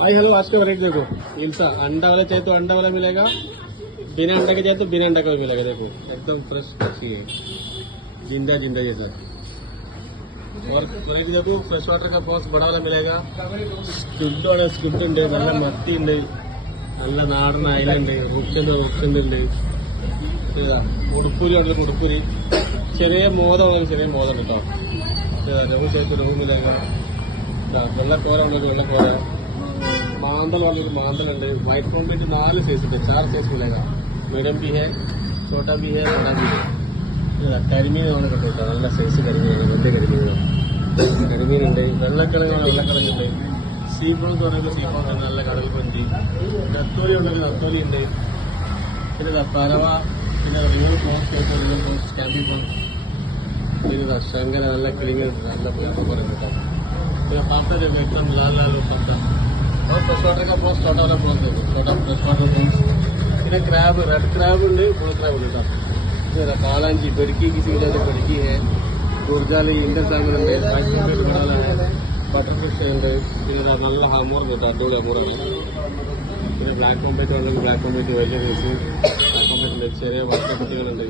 भाई हेलो, आज का वैरायटी देखो। इल्सा अंडा वाला चाहिए तो अंडा वाला मिलेगा, बिना अंडा के चाहिए तो बिना अंडा का भी मिलेगा। देखो एकदम फ्रेश अच्छी है, जिंदा जिंदा जैसा। और वैरायटी देखो, फ्रेश वाटर का बॉक्स बड़ा वाला मिलेगा। സ്ക്വിഡ് ഉണ്ട്, നല്ല മത്തി ഉണ്ട്, നല്ല നാടൻ അയില ഉണ്ട്, റൂക്സുണ്ട്, ഉടുപ്പൂരി ഉണ്ട്, ഉടുപ്പൂരി ചെറിയ മോദം, ചെറിയ മോദം കേട്ടോ. രഘു ചേർത്ത് രഘു മിലേഗ. വെള്ളക്കോര ഉള്ളത് വെള്ളക്കോര, മാന്തൽ वाले मांदल है, व्हाइट कॉम्बेट 4 साइज है, 4 साइज मिलेगा। मीडियम भी है, छोटा भी है, बड़ा भी है। കരിമീൻ ആണ് കേട്ടോ, നല്ല സൈസ് കരിമീനാണ്, വലിയ കരിമീനുണ്ട്, വെള്ളക്കിഴങ്ങുണ്ട്, സീ പ്രോൺസ് പറയുമ്പോൾ സീ പ്രോൺസ് നല്ല കടൽ കൊഞ്ചി, നത്തോലി ഉണ്ടെങ്കിൽ നത്തോലി ഉണ്ട്, പിന്നെ പരവ, പിന്നെ റിയൽ പ്രോൺസ്, സ്റ്റാമ്പി പ്രോൺസ്, പിന്നെ ശങ്കര നല്ല ക്രീമിയുണ്ട്, നല്ല പറയുന്നത് കേട്ടോ. പിന്നെ പാസ്ത एकदम लाल लाल पास्ता और फ्रेश वाटर का प्रॉन्स, छोटा वाला प्रॉन्स देखो, छोटा फ्रेश वाटर प्रॉन्स। പിന്നെ ക്രാബ്, റെഡ് ക്രാബ് ഉണ്ട്, ബ്ലൂ ക്രാബ് ഉണ്ട് കേട്ടോ. കാളാഞ്ചി, പെടുക്കി, किसी की പെടുക്കി है, गुरजाली, इंडस सागर ഉണ്ട്, ബട്ടർ ഫിഷ് ഉണ്ട്, പിന്നെ നല്ല ഹമൂർ കേട്ടോ, അടിപൊളി ഹമൂറാണ്. പിന്നെ ബ്ലാക്ക് കോമ്പേറ്റ് ഉണ്ടെങ്കിൽ ബ്ലാക്ക് കോമ്പേറ്റ് വലിയ പീസ്, ബ്ലാക്ക് കോമ്പേറ്റ് ഉണ്ട്, ചെറിയ വട്ടക്കുട്ടികളുണ്ട്,